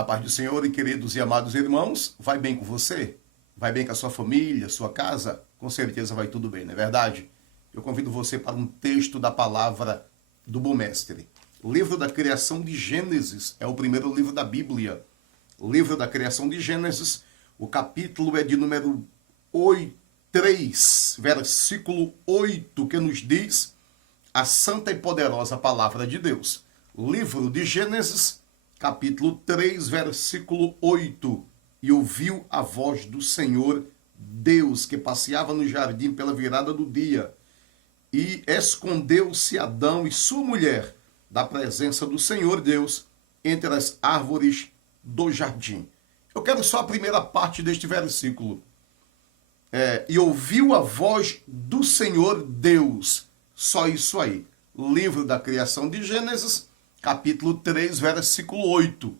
A paz do Senhor e queridos e amados irmãos, vai bem com você? Vai bem com a sua família, sua casa? Com certeza vai tudo bem, não é verdade? Eu convido você para um texto da palavra do Bom Mestre. O livro da criação de Gênesis é o primeiro livro da Bíblia. O livro da criação de Gênesis, o capítulo é de número 3, versículo 8, que nos diz a santa e poderosa palavra de Deus. Livro de Gênesis, capítulo 3, versículo 8. E ouviu a voz do Senhor Deus, que passeava no jardim pela virada do dia. E escondeu-se Adão e sua mulher da presença do Senhor Deus entre as árvores do jardim. Eu quero só a primeira parte deste versículo. E ouviu a voz do Senhor Deus. Só isso aí. Livro da criação de Gênesis, capítulo 3, versículo 8.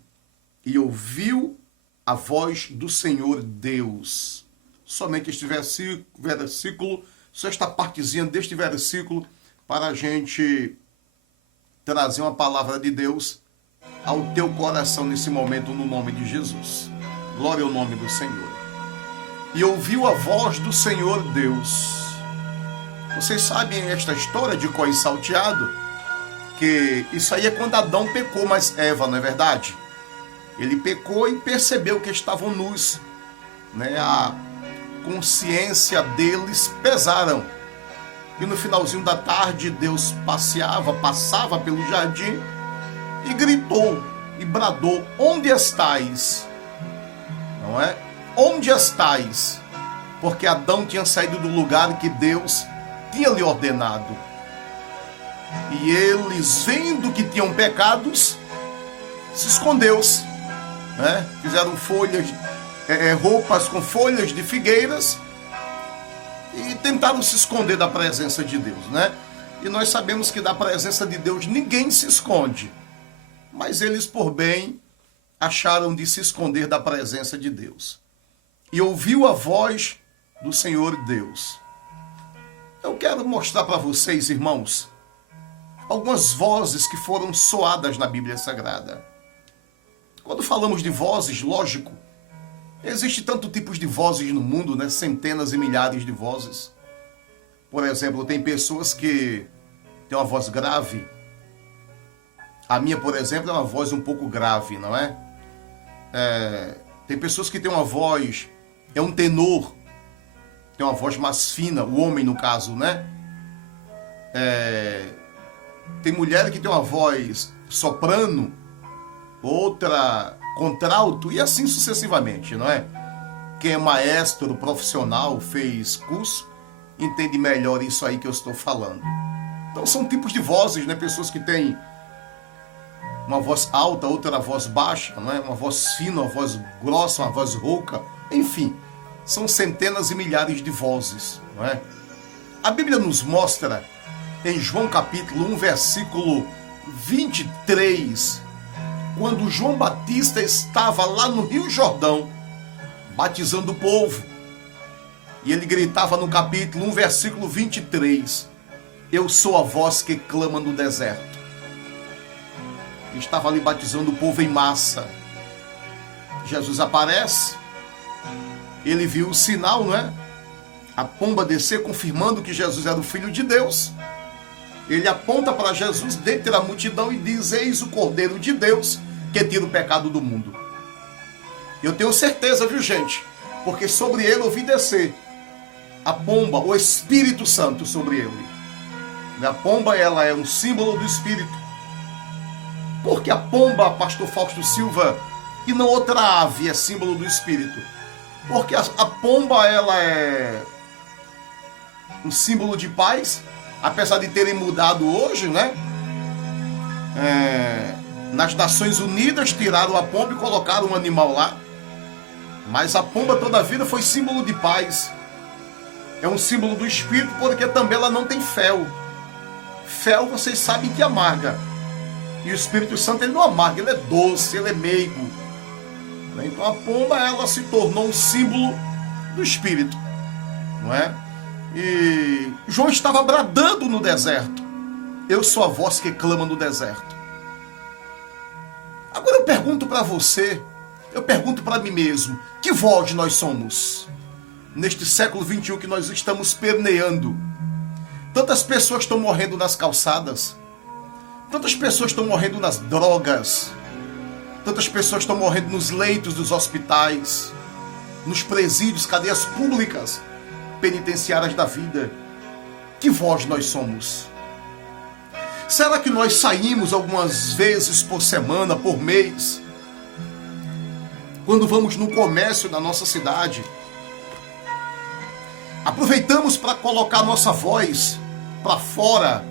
E ouviu a voz do Senhor Deus. Somente este versículo, só esta partezinha deste versículo, para a gente trazer uma palavra de Deus ao teu coração nesse momento, no nome de Jesus. Glória ao nome do Senhor. E ouviu a voz do Senhor Deus. Vocês sabem esta história de cois salteado? Que isso aí é quando Adão pecou, mas Eva, não é verdade? Ele pecou e percebeu que estavam nus, né? A consciência deles pesaram. E no finalzinho da tarde, Deus passava pelo jardim e gritou e bradou: onde estais? Não é? Onde estais? Porque Adão tinha saído do lugar que Deus tinha lhe ordenado. E eles, vendo que tinham pecados, se escondeu-se, né? Fizeram roupas com folhas de figueiras e tentaram se esconder da presença de Deus, né? E nós sabemos que da presença de Deus ninguém se esconde, mas eles por bem acharam de se esconder da presença de Deus. E ouviu a voz do Senhor Deus. Eu quero mostrar para vocês, irmãos, algumas vozes que foram soadas na Bíblia Sagrada. Quando falamos de vozes, lógico, existe tanto tipos de vozes no mundo, né? Centenas e milhares de vozes. Por exemplo, tem pessoas que têm uma voz grave. A minha, por exemplo, é uma voz um pouco grave, não é? Tem pessoas que têm uma voz, é um tenor, tem uma voz mais fina, o homem no caso, né? Tem mulher que tem uma voz soprano, outra contralto e assim sucessivamente, não é? Quem é maestro, profissional, fez curso, entende melhor isso aí que eu estou falando. Então são tipos de vozes, né? Pessoas que têm uma voz alta, outra voz baixa, não é? Uma voz fina, uma voz grossa, uma voz rouca, enfim, são centenas e milhares de vozes, não é? A Bíblia nos mostra em João capítulo 1, versículo 23, quando João Batista estava lá no Rio Jordão, batizando o povo, e ele gritava no capítulo 1, versículo 23, eu sou a voz que clama no deserto. Ele estava ali batizando o povo em massa. Jesus aparece, ele viu o sinal, não é? A pomba descer, confirmando que Jesus era o Filho de Deus. Ele aponta para Jesus dentre a multidão e diz: eis o Cordeiro de Deus que tira o pecado do mundo. Eu tenho certeza, viu, gente? Porque sobre ele eu vi descer a pomba, o Espírito Santo sobre ele. A pomba, ela é um símbolo do Espírito. Porque a pomba, pastor Fausto Silva, e não outra ave, é símbolo do Espírito? Porque a pomba, ela é um símbolo de paz, apesar de terem mudado hoje, né? Nas Nações Unidas tiraram a pomba e colocaram um animal lá. Mas a pomba toda a vida foi símbolo de paz. É um símbolo do Espírito, porque também ela não tem fel. Fel, vocês sabem que amarga. E o Espírito Santo, ele não amarga, ele é doce, ele é meigo. Então a pomba, ela se tornou um símbolo do Espírito, não é? E João estava bradando no deserto: eu sou a voz que clama no deserto. Agora eu pergunto para você, Eu pergunto para mim mesmo, que voz nós somos? Neste século XXI que nós estamos permeando. Tantas pessoas estão morrendo nas calçadas. Tantas pessoas estão morrendo nas drogas. Tantas pessoas estão morrendo nos leitos dos hospitais, nos presídios, cadeias públicas, penitenciárias da vida. Que voz nós somos? Será que nós saímos algumas vezes por semana, por mês, quando vamos no comércio da nossa cidade, aproveitamos para colocar nossa voz para fora,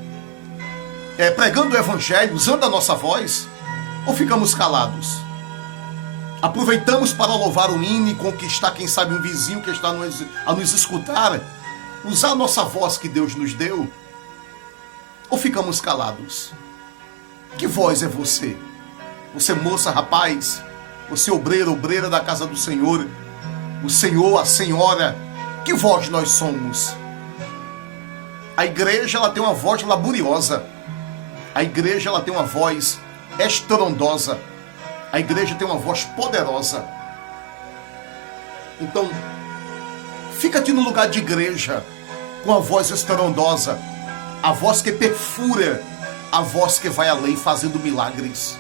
pregando o evangelho, usando a nossa voz, ou ficamos calados? Aproveitamos para louvar o hino e conquistar, quem sabe, um vizinho que está a nos escutar, usar a nossa voz que Deus nos deu, ou ficamos calados? Que voz é você? Você moça, rapaz, você obreiro, obreira da casa do Senhor, o Senhor, a senhora, que voz nós somos? A igreja, ela tem uma voz laboriosa. A igreja, ela tem uma voz estrondosa. A igreja tem uma voz poderosa. Então, fica-te no lugar de igreja, com a voz estrondosa, a voz que perfura, a voz que vai além fazendo milagres.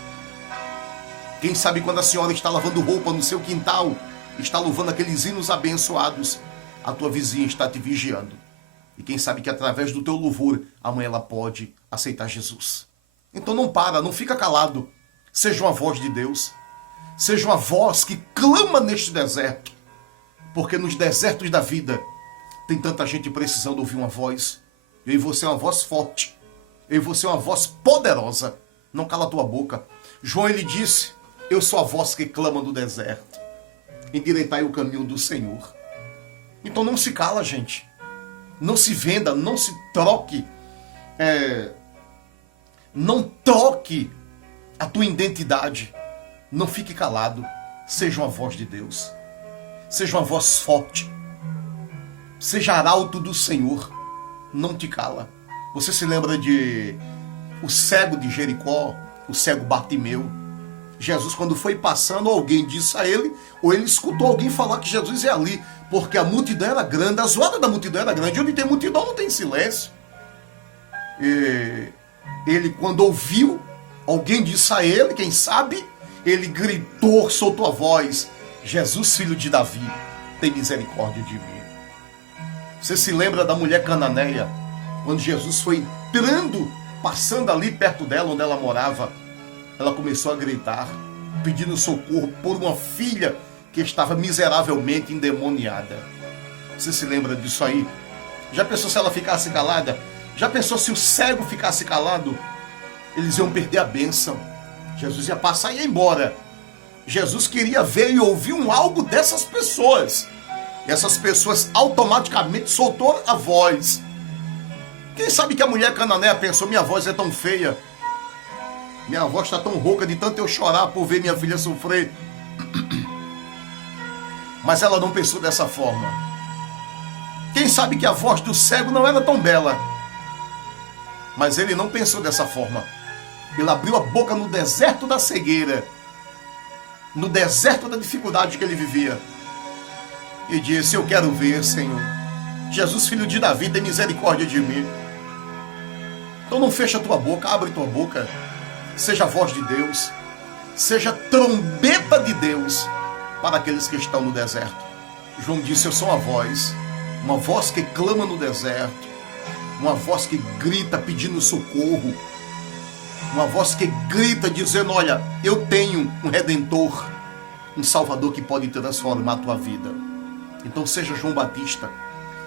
Quem sabe quando a senhora está lavando roupa no seu quintal, está louvando aqueles hinos abençoados, a tua vizinha está te vigiando. E quem sabe que através do teu louvor, amanhã ela pode aceitar Jesus. Então não para, não fica calado. Seja uma voz de Deus. Seja uma voz que clama neste deserto. Porque nos desertos da vida tem tanta gente precisando ouvir uma voz. Eu e você é uma voz forte. Eu e você é uma voz poderosa. Não cala a tua boca. João, ele disse, eu sou a voz que clama no deserto. Endireitai o caminho do Senhor. Então não se cala, gente. Não se venda, não se troque. Não troque a tua identidade. Não fique calado. Seja uma voz de Deus. Seja uma voz forte. Seja arauto do Senhor. Não te cala. Você se lembra de o cego de Jericó, o cego Bartimeu? Jesus, quando foi passando, alguém disse a ele, ou ele escutou alguém falar que Jesus é ali, porque a multidão era grande, a zoada da multidão era grande. Onde tem multidão não tem silêncio. E ele, quando ouviu, alguém disse a ele, quem sabe, ele gritou, soltou a voz, Jesus, filho de Davi, tem misericórdia de mim. Você se lembra da mulher cananeia, quando Jesus foi entrando, passando ali perto dela, onde ela morava, ela começou a gritar, pedindo socorro por uma filha que estava miseravelmente endemoniada. Você se lembra disso aí? Já pensou se ela ficasse calada? Já pensou se o cego ficasse calado? Eles iam perder a bênção. Jesus ia passar e ia embora. Jesus queria ver e ouvir algo dessas pessoas. E essas pessoas automaticamente soltou a voz. Quem sabe que a mulher cananeia pensou, minha voz é tão feia, minha voz está tão rouca de tanto eu chorar por ver minha filha sofrer. Mas ela não pensou dessa forma. Quem sabe que a voz do cego não era tão bela. Mas ele não pensou dessa forma. Ele abriu a boca no deserto da cegueira, no deserto da dificuldade que ele vivia, e disse, eu quero ver, Senhor. Jesus, filho de Davi, tem misericórdia de mim. Então não fecha a tua boca, abre tua boca. Seja a voz de Deus, seja trombeta de Deus para aqueles que estão no deserto. João disse, eu sou uma voz que clama no deserto, uma voz que grita pedindo socorro, uma voz que grita dizendo, olha, eu tenho um Redentor, um Salvador que pode transformar a tua vida. Então seja João Batista,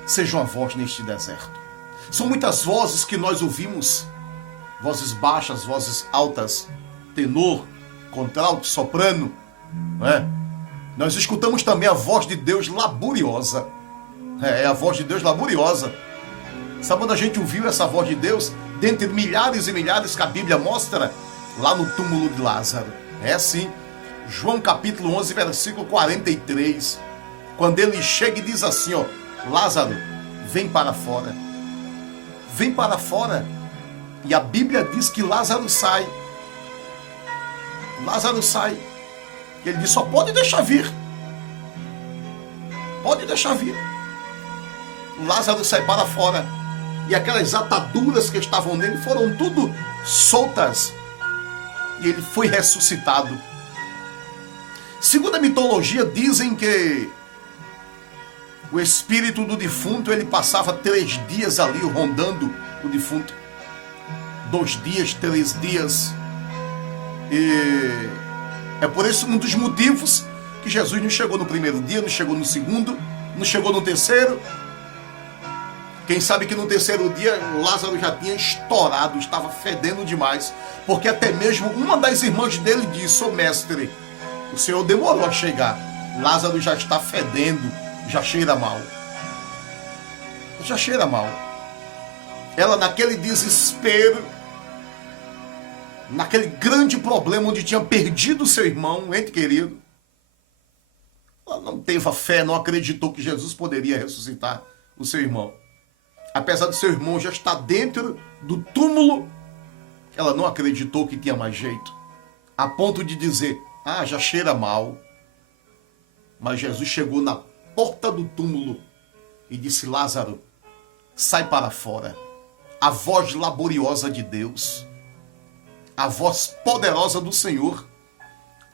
seja uma voz neste deserto. São muitas vozes que nós ouvimos, vozes baixas, vozes altas, tenor, contralto, soprano, não é? Nós escutamos também a voz de Deus laboriosa. É a voz de Deus laboriosa. Sabe onde a gente ouviu essa voz de Deus? Dentre milhares e milhares que a Bíblia mostra, lá no túmulo de Lázaro. É assim, João capítulo 11, versículo 43. Quando ele chega e diz assim, ó, Lázaro, vem para fora. Vem para fora. E a Bíblia diz que Lázaro sai. Lázaro sai. Ele disse, só pode deixar vir. Pode deixar vir. Lázaro sai para fora. E aquelas ataduras que estavam nele foram tudo soltas. E ele foi ressuscitado. Segundo a mitologia, dizem que o espírito do defunto, ele passava 3 dias ali rondando o defunto. 2 dias, 3 dias. E é por isso um dos motivos que Jesus não chegou no primeiro dia, não chegou no segundo, não chegou no terceiro. Quem sabe que no terceiro dia Lázaro já tinha estourado, estava fedendo demais. Porque até mesmo uma das irmãs dele disse, ô mestre, o Senhor demorou a chegar. Lázaro já está fedendo, já cheira mal. Já cheira mal. Ela naquele desespero, naquele grande problema onde tinha perdido seu irmão, um ente querido, ela não teve a fé, não acreditou que Jesus poderia ressuscitar o seu irmão. Apesar de seu irmão já estar dentro do túmulo, ela não acreditou que tinha mais jeito. A ponto de dizer, já cheira mal. Mas Jesus chegou na porta do túmulo e disse, Lázaro, sai para fora. A voz laboriosa de Deus, a voz poderosa do Senhor,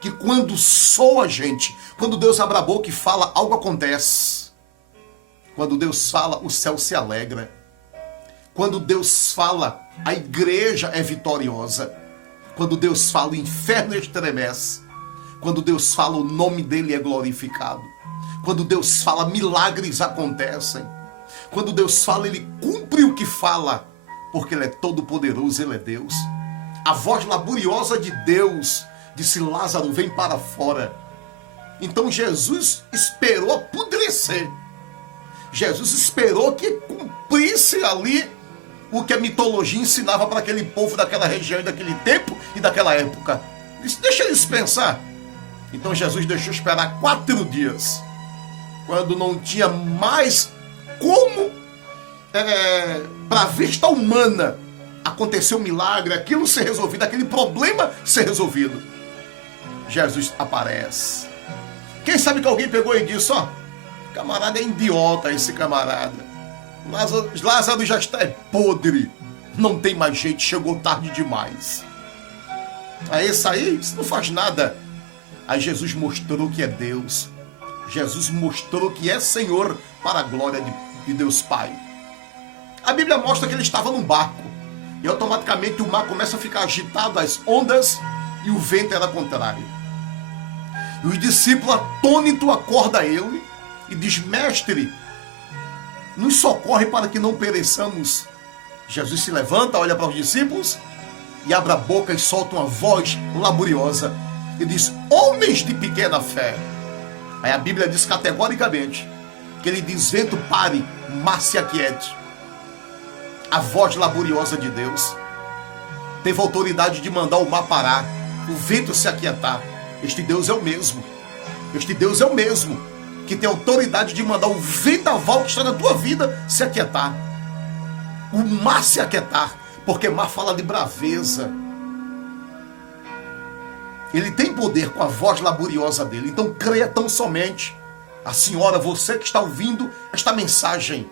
que quando soa, gente, quando Deus abre a boca e fala, algo acontece. Quando Deus fala, o céu se alegra. Quando Deus fala, a igreja é vitoriosa. Quando Deus fala, o inferno estremece. Quando Deus fala, o nome dele é glorificado. Quando Deus fala, milagres acontecem. Quando Deus fala, ele cumpre o que fala, porque ele é todo poderoso, ele é Deus. A voz laboriosa de Deus disse, Lázaro, vem para fora. Então Jesus esperou apodrecer. Jesus esperou que cumprisse ali o que a mitologia ensinava para aquele povo daquela região, daquele tempo e daquela época. Disse, deixa eles pensar. Então Jesus deixou esperar 4 dias. Quando não tinha mais como, para a vista humana, acontecer um milagre, aquilo ser resolvido, aquele problema ser resolvido. Jesus aparece. Quem sabe que alguém pegou e disse, camarada é idiota esse camarada. Lázaro já está podre. Não tem mais jeito, chegou tarde demais. Aí isso aí, isso não faz nada. Aí Jesus mostrou que é Deus. Jesus mostrou que é Senhor para a glória de Deus Pai. A Bíblia mostra que ele estava num barco. E automaticamente o mar começa a ficar agitado, as ondas, e o vento era contrário. E os discípulos atônitos acordam ele e diz, mestre, nos socorre para que não pereçamos. Jesus se levanta, olha para os discípulos e abre a boca e solta uma voz laboriosa. E diz, homens de pequena fé. Aí a Bíblia diz categoricamente que ele diz, vento pare, mar se aquiete. A voz laboriosa de Deus teve autoridade de mandar o mar parar, o vento se aquietar. Este Deus é o mesmo. Este Deus é o mesmo que tem autoridade de mandar o vendaval que está na tua vida se aquietar. O mar se aquietar, porque mar fala de braveza. Ele tem poder com a voz laboriosa dele. Então creia tão somente. A senhora, você que está ouvindo esta mensagem,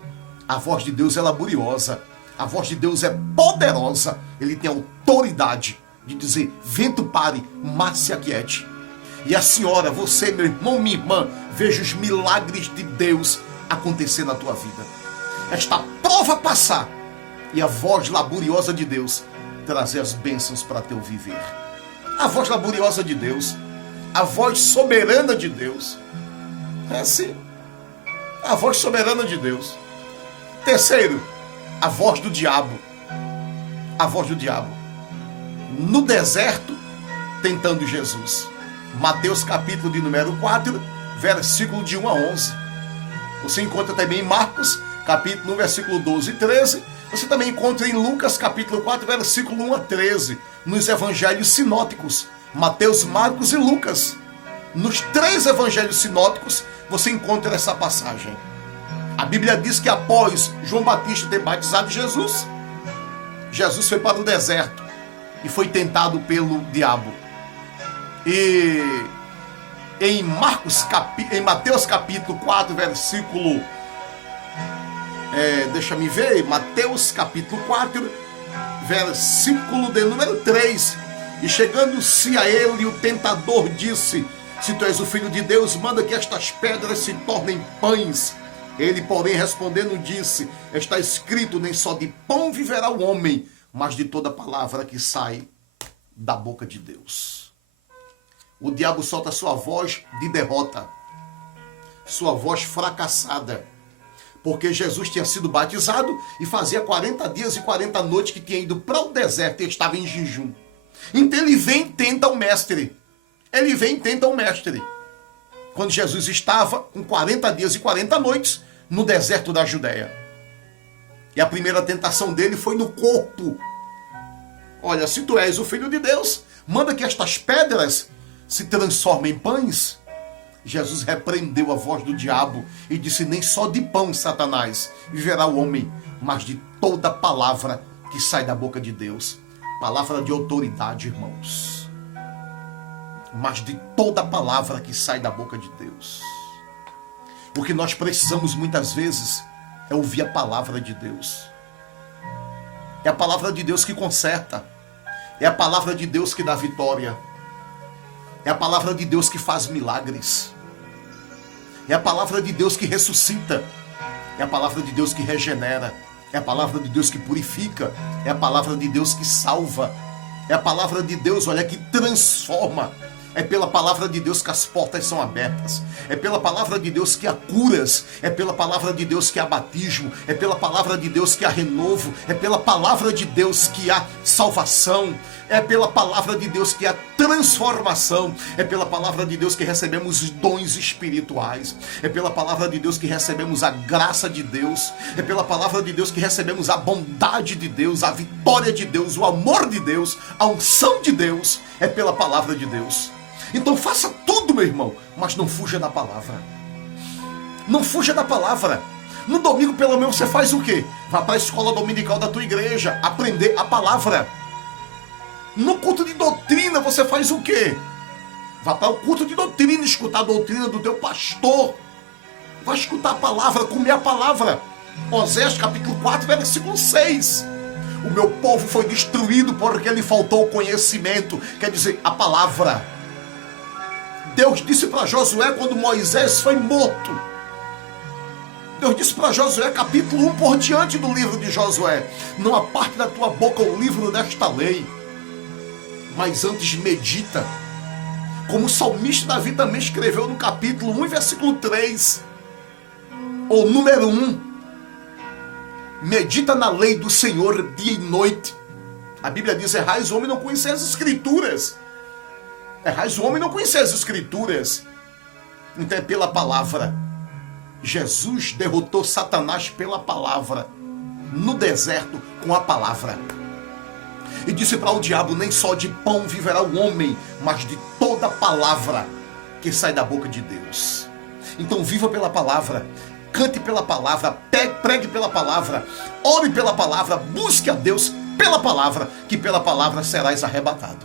a voz de Deus é laboriosa. A voz de Deus é poderosa. Ele tem autoridade de dizer, vento pare, mar se aquiete. E a senhora, você, meu irmão, minha irmã, veja os milagres de Deus acontecer na tua vida. Esta prova passar e a voz laboriosa de Deus trazer as bênçãos para teu viver. A voz laboriosa de Deus, a voz soberana de Deus. É assim, a voz soberana de Deus. Terceiro, a voz do diabo. A voz do diabo. No deserto, tentando Jesus. Mateus capítulo de número 4, versículo de 1 a 11. Você encontra também em Marcos, capítulo 1, versículo 12 e 13. Você também encontra em Lucas, capítulo 4, versículo 1 a 13. Nos evangelhos sinóticos, Mateus, Marcos e Lucas. Nos 3 evangelhos sinóticos, você encontra essa passagem. A Bíblia diz que após João Batista ter batizado Jesus, Jesus foi para o deserto e foi tentado pelo diabo. E em Mateus capítulo 4, versículo... deixa-me ver, Mateus capítulo 4, versículo de número 3. E chegando-se a ele, o tentador disse: se tu és o Filho de Deus, manda que estas pedras se tornem pães. Ele, porém, respondendo, disse: está escrito, nem só de pão viverá o homem, mas de toda palavra que sai da boca de Deus. O diabo solta sua voz de derrota, sua voz fracassada, porque Jesus tinha sido batizado e fazia 40 dias e 40 noites que tinha ido para o deserto e estava em jejum. Então ele vem e tenta o mestre. Quando Jesus estava com 40 dias e 40 noites no deserto da Judéia. E a primeira tentação dele foi no corpo. Olha, se tu és o Filho de Deus, manda que estas pedras se transformem em pães. Jesus repreendeu a voz do diabo e disse: nem só de pão, Satanás, viverá o homem, mas de toda palavra que sai da boca de Deus. Palavra de autoridade, irmãos. Mas de toda palavra que sai da boca de Deus. O que nós precisamos muitas vezes é ouvir a palavra de Deus. É a palavra de Deus que conserta. É a palavra de Deus que dá vitória. É a palavra de Deus que faz milagres. É a palavra de Deus que ressuscita. É a palavra de Deus que regenera. É a palavra de Deus que purifica. É a palavra de Deus que salva. É a palavra de Deus, olha, que transforma. É pela palavra de Deus que as portas são abertas. É pela palavra de Deus que há curas. É pela palavra de Deus que há batismo. É pela palavra de Deus que há renovo. É pela palavra de Deus que há salvação. É pela palavra de Deus que há transformação. É pela palavra de Deus que recebemos dons espirituais. É pela palavra de Deus que recebemos a graça de Deus. É pela palavra de Deus que recebemos a bondade de Deus, a vitória de Deus, o amor de Deus, a unção de Deus. É pela palavra de Deus. Então faça tudo, meu irmão, mas não fuja da palavra. Não fuja da palavra. No domingo pelo menos você faz o quê? Vá para a escola dominical da tua igreja, aprender a palavra. No culto de doutrina você faz o quê? Vá para o culto de doutrina, escutar a doutrina do teu pastor. Vá escutar a palavra, comer a palavra. Oséias capítulo 4, versículo 6. O meu povo foi destruído porque lhe faltou o conhecimento. Quer dizer, a palavra. Deus disse para Josué quando Moisés foi morto. Deus disse para Josué, capítulo 1 por diante do livro de Josué: não aparte da tua boca o livro desta lei, mas antes medita. Como o salmista Davi também escreveu no capítulo 1, versículo 3, ou número 1. Medita na lei do Senhor dia e noite. A Bíblia diz: errais o homem não conhecer as escrituras. Errais o homem não conhecer as escrituras. Então é pela palavra. Jesus derrotou Satanás pela palavra. No deserto, com a palavra. E disse para o diabo: nem só de pão viverá o homem, mas de toda palavra que sai da boca de Deus. Então viva pela palavra. Cante pela palavra, pregue pela palavra, ore pela palavra, busque a Deus pela palavra, que pela palavra serás arrebatado.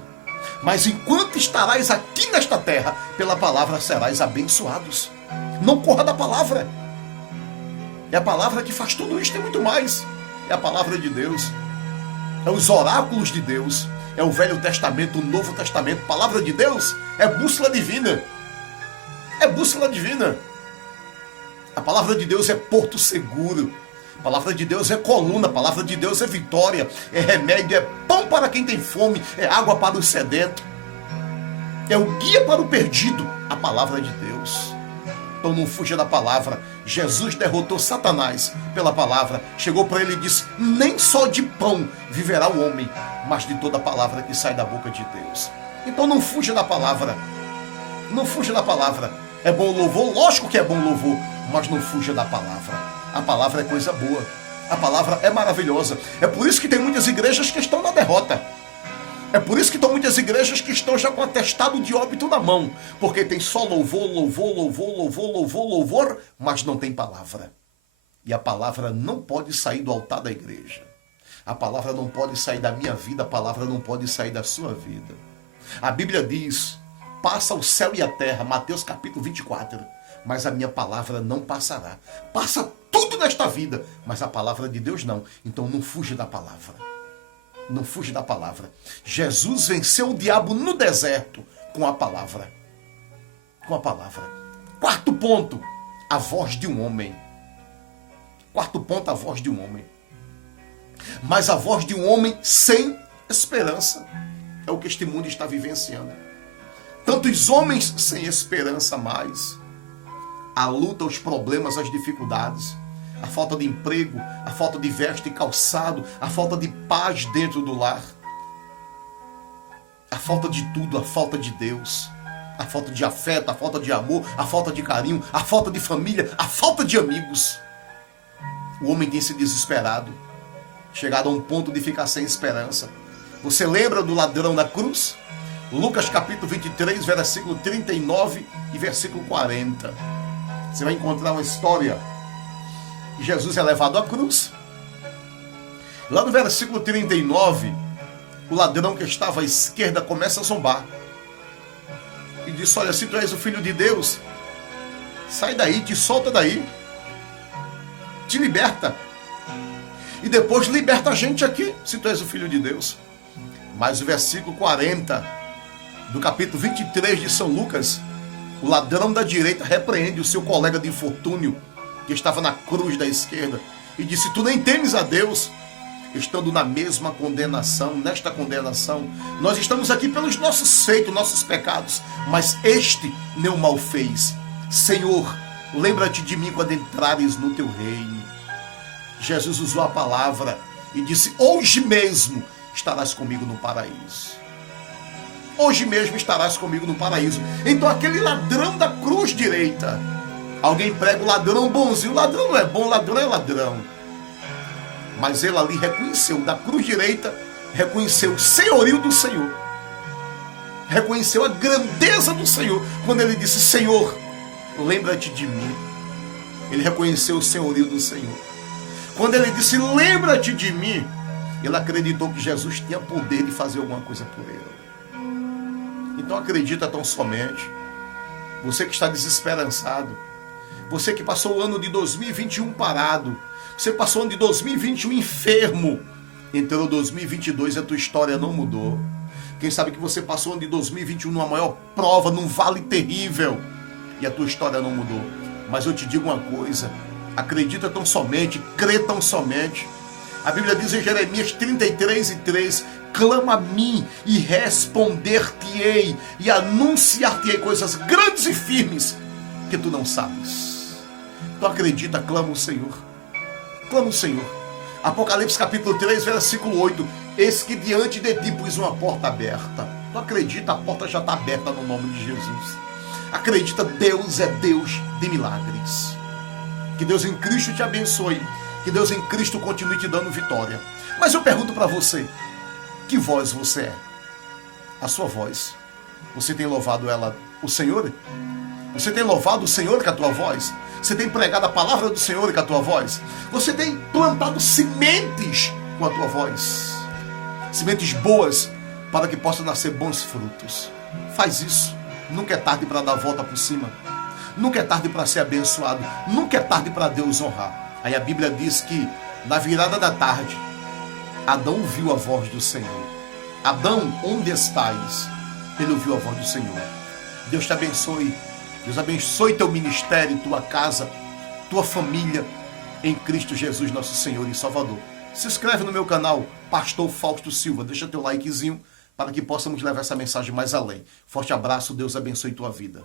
Mas enquanto estarás aqui nesta terra, pela palavra serás abençoados. Não corra da palavra. É a palavra que faz tudo isso e muito mais. É a palavra de Deus. É os oráculos de Deus. É o Velho Testamento, o Novo Testamento. A palavra de Deus é bússola divina. É bússola divina. A palavra de Deus é porto seguro. A palavra de Deus é coluna. A palavra de Deus é vitória. É remédio. É pão para quem tem fome. É água para o sedento. É o guia para o perdido. A palavra de Deus. Então não fuja da palavra. Jesus derrotou Satanás pela palavra. Chegou para ele e disse: nem só de pão viverá o homem, mas de toda palavra que sai da boca de Deus. Então não fuja da palavra. Não fuja da palavra. É bom louvor? Lógico que é bom louvor, mas não fuja da palavra. A palavra é coisa boa. A palavra é maravilhosa. É por isso que tem muitas igrejas que estão na derrota. É por isso que estão muitas igrejas que estão já com atestado de óbito na mão. Porque tem só louvor, louvor, louvor, louvor, louvor, louvor, mas não tem palavra. E a palavra não pode sair do altar da igreja. A palavra não pode sair da minha vida, a palavra não pode sair da sua vida. A Bíblia diz passa o céu e a terra, Mateus capítulo 24, mas a minha palavra não passará. Passa tudo nesta vida, mas a palavra de Deus não. Então não fuja da palavra. Não fuja da palavra. Jesus venceu o diabo no deserto com a palavra. Com a palavra. Quarto ponto, a voz de um homem. Quarto ponto, a voz de um homem. Mas a voz de um homem sem esperança. É o que este mundo está vivenciando. Tantos homens sem esperança mais. A luta, os problemas, as dificuldades. A falta de emprego, a falta de veste e calçado, a falta de paz dentro do lar. A falta de tudo, a falta de Deus. A falta de afeto, a falta de amor, a falta de carinho, a falta de família, a falta de amigos. O homem tem se desesperado, chegado a um ponto de ficar sem esperança. Você lembra do ladrão da cruz? Lucas capítulo 23, versículo 39 e versículo 40. Você vai encontrar uma história. Jesus é levado à cruz. Lá no versículo 39, o ladrão que estava à esquerda começa a zombar. E diz, olha, se tu és o Filho de Deus, sai daí, te solta daí. Te liberta. E depois liberta a gente aqui, se tu és o Filho de Deus. Mas o versículo 40 do capítulo 23 de São Lucas, o ladrão da direita repreende o seu colega de infortúnio, que estava na cruz da esquerda, e disse, tu nem temes a Deus, estando na mesma condenação, nesta condenação. Nós estamos aqui pelos nossos feitos, nossos pecados, mas este nem o mal fez. Senhor, lembra-te de mim quando entrares no teu reino. Jesus usou a palavra e disse, hoje mesmo estarás comigo no paraíso. Hoje mesmo estarás comigo no paraíso. Então aquele ladrão da cruz direita, alguém prega o ladrão bonzinho, o ladrão não é bom, o ladrão é ladrão. Mas ele ali reconheceu, da cruz direita, reconheceu o senhorio do Senhor. Reconheceu a grandeza do Senhor. Quando ele disse, Senhor, lembra-te de mim. Ele reconheceu o senhorio do Senhor. Quando ele disse, lembra-te de mim, ele acreditou que Jesus tinha poder de fazer alguma coisa por ele. Então acredita tão somente. Você que está desesperançado. Você que passou o ano de 2021 parado. Você passou o ano de 2021 enfermo. Entrou 2022 e a tua história não mudou. Quem sabe que você passou o ano de 2021 numa maior prova, num vale terrível. E a tua história não mudou. Mas eu te digo uma coisa. Acredita tão somente, crê tão somente. A Bíblia diz em Jeremias 33:3, clama a mim e responder-te-ei e anunciar-te-ei coisas grandes e firmes que tu não sabes. Então acredita, clama o Senhor. Clama o Senhor. Apocalipse capítulo 3, versículo 8, eis que diante de ti pus uma porta aberta. Tu acredita, a porta já está aberta no nome de Jesus. Acredita, Deus é Deus de milagres. Que Deus em Cristo te abençoe. Que Deus em Cristo continue te dando vitória. Mas eu pergunto para você, que voz você é? A sua voz. Você tem louvado ela, o Senhor? Você tem louvado o Senhor com a tua voz? Você tem pregado a palavra do Senhor com a tua voz? Você tem plantado sementes com a tua voz? Sementes boas para que possam nascer bons frutos. Faz isso. Nunca é tarde para dar a volta por cima. Nunca é tarde para ser abençoado. Nunca é tarde para Deus honrar. Aí a Bíblia diz que na virada da tarde, Adão ouviu a voz do Senhor. Adão, onde estás? Ele ouviu a voz do Senhor. Deus te abençoe. Deus abençoe teu ministério, tua casa, tua família, em Cristo Jesus, nosso Senhor e Salvador. Se inscreve no meu canal, Pastor Fausto Silva. Deixa teu likezinho para que possamos levar essa mensagem mais além. Forte abraço, Deus abençoe tua vida.